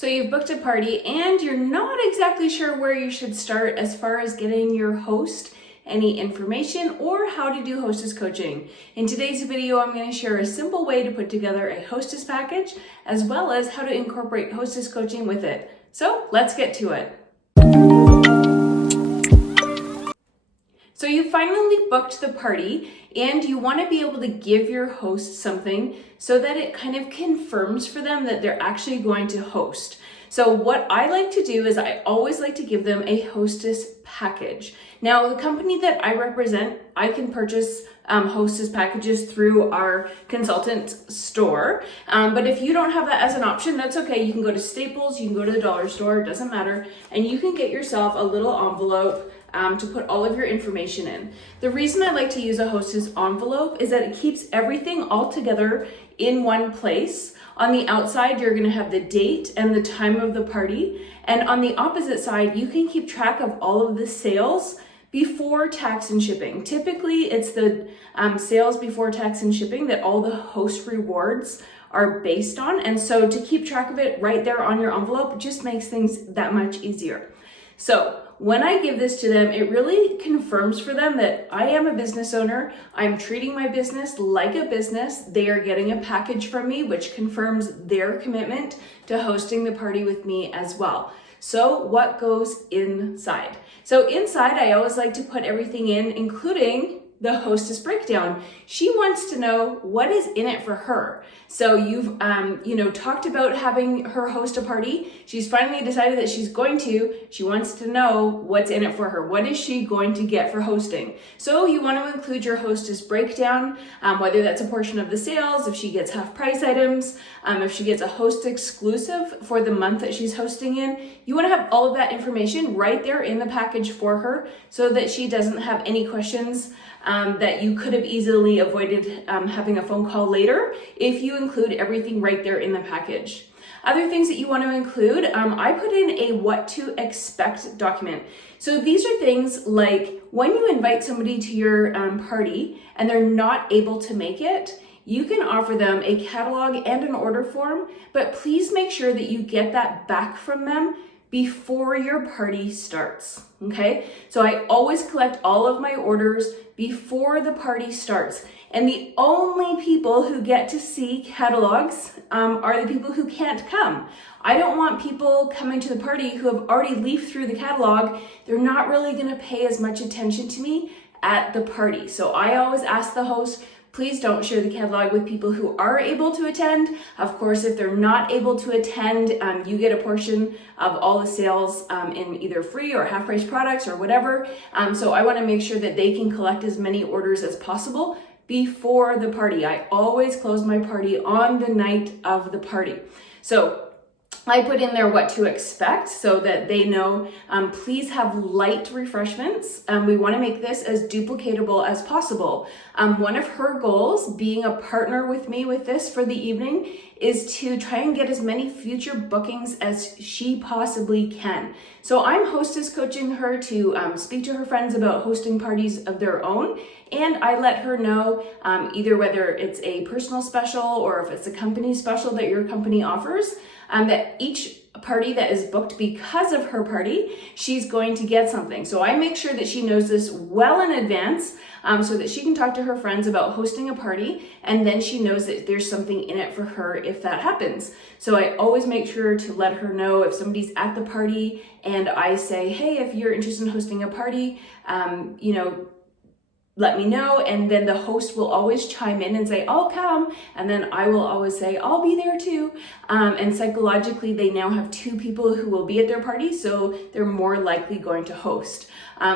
So you've booked a party and you're not exactly sure where you should start as far as getting your host any information or how to do hostess coaching. In today's video, I'm going to share a simple way to put together a hostess package as well as how to incorporate hostess coaching with it. So let's get to it. So you finally booked the party and you want to be able to give your host something so that it kind of confirms for them that they're actually going to host. So what I like to do is I always like to give them a hostess package. Now, the company that I represent, I can purchase hostess packages through our consultant store. But if you don't have that as an option, that's okay. You can go to Staples, you can go to the dollar store, it doesn't matter. And you can get yourself a little envelope to put all of your information in. The reason I like to use a hostess envelope is that it keeps everything all together in one place. On the outside, you're gonna have the date and the time of the party. And on the opposite side, you can keep track of all of the sales before tax and shipping. Typically, it's the sales before tax and shipping that all the host rewards are based on. And so to keep track of it right there on your envelope just makes things that much easier. So when I give this to them, it really confirms for them that I am a business owner. I'm treating my business like a business. They are getting a package from me, which confirms their commitment to hosting the party with me as well. So what goes inside? So inside, I always like to put everything in, including the hostess breakdown. She wants to know what is in it for her. So you've, talked about having her host a party. She's finally decided that she's going to. She wants to know what's in it for her. What is she going to get for hosting? So you want to include your hostess breakdown, whether that's a portion of the sales, if she gets half price items, if she gets a host exclusive for the month that she's hosting in. You want to have all of that information right there in the package for her so that she doesn't have any questions that you could have easily avoided having a phone call later if you include everything right there in the package. Other things that you want to include, I put in a what to expect document. So these are things like when you invite somebody to your party and they're not able to make it, you can offer them a catalog and an order form, but please make sure that you get that back from them before your party starts, okay? So I always collect all of my orders before the party starts. And the only people who get to see catalogs are the people who can't come. I don't want people coming to the party who have already leafed through the catalog. They're not really gonna pay as much attention to me at the party. So I always ask the host, please don't share the catalog with people who are able to attend. Of course, if they're not able to attend, you get a portion of all the sales in either free or half price products or whatever. So I wanna make sure that they can collect as many orders as possible before the party. I always close my party on the night of the party. So I put in there what to expect so that they know, please have light refreshments. We want to make this as duplicatable as possible. One of her goals, being a partner with me with this for the evening, is to try and get as many future bookings as she possibly can. So I'm hostess coaching her to speak to her friends about hosting parties of their own. And I let her know either whether it's a personal special or if it's a company special that your company offers, that each party that is booked because of her party, she's going to get something. So I make sure that she knows this well in advance so that she can talk to her friends about hosting a party, and then she knows that there's something in it for her if that happens. So I always make sure to let her know if somebody's at the party and I say, hey, if you're interested in hosting a party, let me know. And then the host will always chime in and say, I'll come. And then I will always say, I'll be there too. And psychologically, they now have two people who will be at their party, so they're more likely going to host.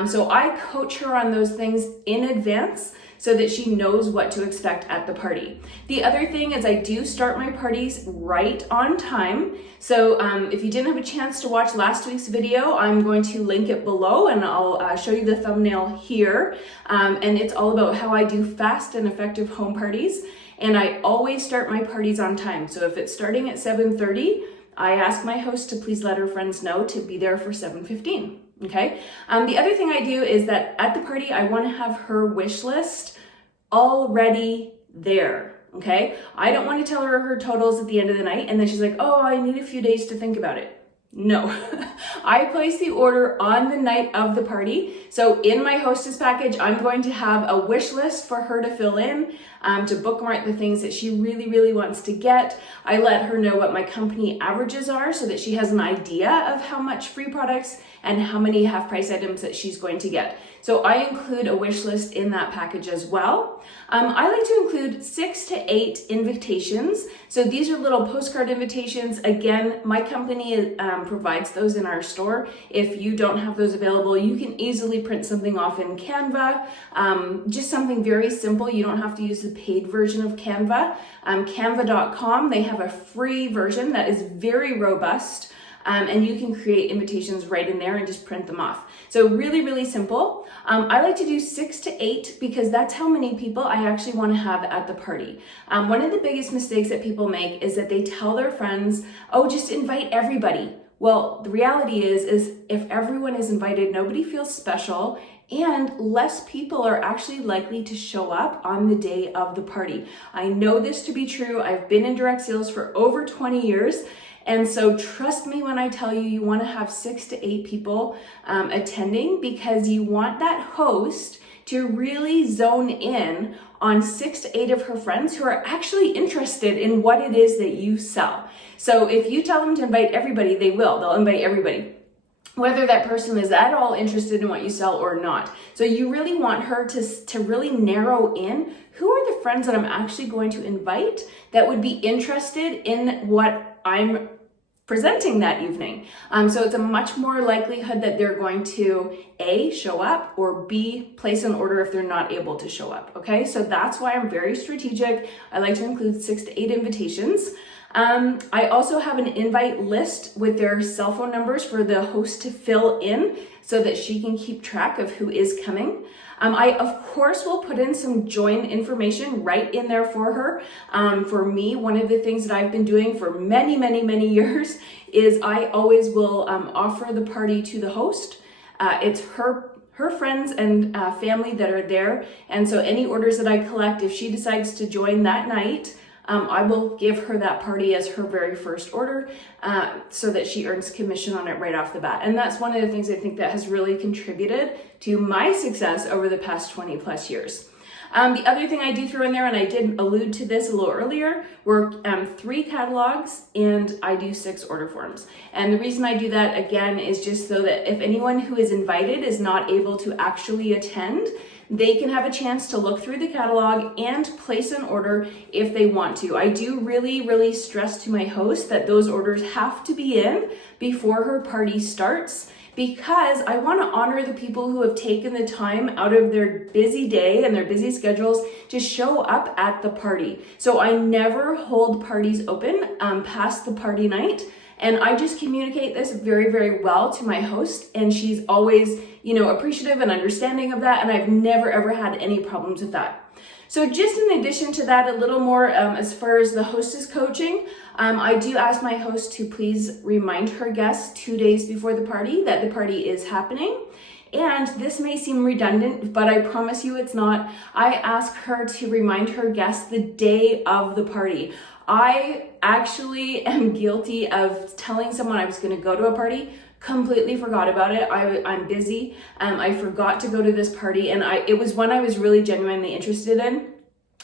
So I coach her on those things in advance so that she knows what to expect at the party. The other thing is I do start my parties right on time. So if you didn't have a chance to watch last week's video, I'm going to link it below and I'll show you the thumbnail here. And it's all about how I do fast and effective home parties. And I always start my parties on time. So if it's starting at 7:30, I ask my host to please let her friends know to be there for 7:15. Okay. The other thing I do is that at the party, I want to have her wish list already there. Okay, I don't want to tell her her totals at the end of the night and then she's like, oh, I need a few days to think about it. No, I place the order on the night of the party. So in my Hostess package, I'm going to have a wish list for her to fill in, to bookmark the things that she really, really wants to get. I let her know what my company averages are so that she has an idea of how much free products and how many half price items that she's going to get. So I include a wish list in that package as well. I like to include 6 to 8 invitations. So these are little postcard invitations. Again, my company provides those in our store. If you don't have those available, you can easily print something off in Canva. Just something very simple. You don't have to use the paid version of Canva. Canva.com, they have a free version that is very robust. And you can create invitations right in there and just print them off. So really, really simple. I like to do 6 to 8 because that's how many people I actually want to have at the party. One of the biggest mistakes that people make is that they tell their friends, oh, just invite everybody. Well, the reality is if everyone is invited, nobody feels special and less people are actually likely to show up on the day of the party. I know this to be true. I've been in direct sales for over 20 years. And so trust me when I tell you, you want to have 6 to 8 people attending because you want that host to really zone in on 6 to 8 of her friends who are actually interested in what it is that you sell. So if you tell them to invite everybody, they will. They'll invite everybody, whether that person is at all interested in what you sell or not. So you really want her to really narrow in who are the friends that I'm actually going to invite that would be interested in what I'm presenting that evening. So it's a much more likelihood that they're going to A, show up, or B, place an order if they're not able to show up. Okay, so that's why I'm very strategic. I like to include 6 to 8 invitations. I also have an invite list with their cell phone numbers for the host to fill in so that she can keep track of who is coming. I, of course, will put in some join information right in there for her. For me, one of the things that I've been doing for many, many, many years is I always will offer the party to the host. It's her friends and family that are there. And so any orders that I collect, if she decides to join that night, I will give her that party as her very first order so that she earns commission on it right off the bat. And that's one of the things I think that has really contributed to my success over the past 20 plus years. The other thing I do throw in there, and I did allude to this a little earlier, were 3 catalogs and I do 6 order forms. And the reason I do that again is just so that if anyone who is invited is not able to actually attend, they can have a chance to look through the catalog and place an order if they want to. I do really, really stress to my host that those orders have to be in before her party starts, because I want to honor the people who have taken the time out of their busy day and their busy schedules to show up at the party. So I never hold parties open past the party night. And I just communicate this very, very well to my host, and she's always, appreciative and understanding of that, and I've never, ever had any problems with that. So just in addition to that, a little more as far as the hostess coaching, I do ask my host to please remind her guests 2 days before the party that the party is happening. And this may seem redundant, but I promise you it's not. I ask her to remind her guests the day of the party. I actually am guilty of telling someone I was going to go to a party, completely forgot about it. I'm busy. I forgot to go to this party, and it was one I was really genuinely interested in.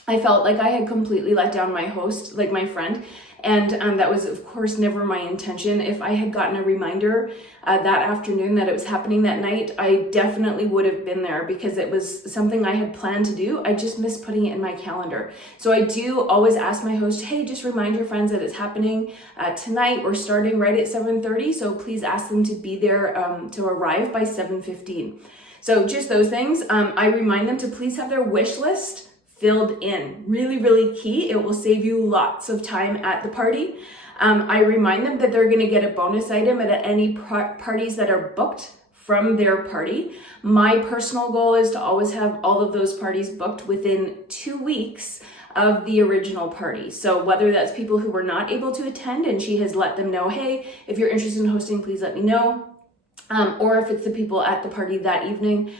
I felt like I had completely let down my host, like my friend, and that was, of course, never my intention. If I had gotten a reminder that afternoon that it was happening that night, I definitely would have been there because it was something I had planned to do. I just missed putting it in my calendar. So I do always ask my host, hey, just remind your friends that it's happening tonight. We're starting right at 7:30, so please ask them to be there to arrive by 7:15. So just those things. I remind them to please have their wish list filled in. Really, really key. It will save you lots of time at the party. I remind them that they're going to get a bonus item at any parties that are booked from their party. My personal goal is to always have all of those parties booked within 2 weeks of the original party. So whether that's people who were not able to attend and she has let them know, hey, if you're interested in hosting, please let me know. Or if it's the people at the party that evening,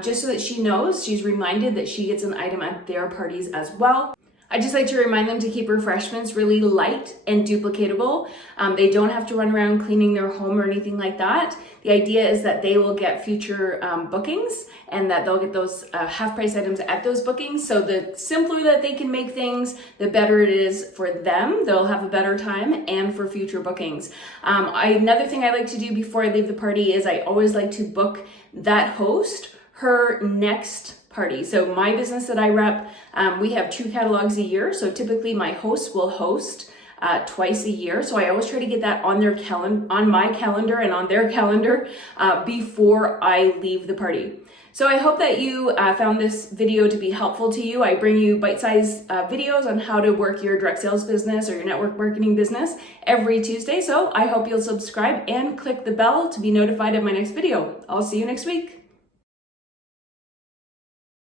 just so that she knows, she's reminded that she gets an item at their parties as well. I just like to remind them to keep refreshments really light and duplicatable. They don't have to run around cleaning their home or anything like that. The idea is that they will get future bookings and that they'll get those half-price items at those bookings. So the simpler that they can make things, the better it is for them. They'll have a better time and for future bookings. Another thing I like to do before I leave the party is I always like to book that host her next party. So my business that I rep, we have 2 catalogs a year. So typically my host will host twice a year. So I always try to get that on their on my calendar and on their calendar before I leave the party. So I hope that you found this video to be helpful to you. I bring you bite-sized videos on how to work your direct sales business or your network marketing business every Tuesday. So I hope you'll subscribe and click the bell to be notified of my next video. I'll see you next week.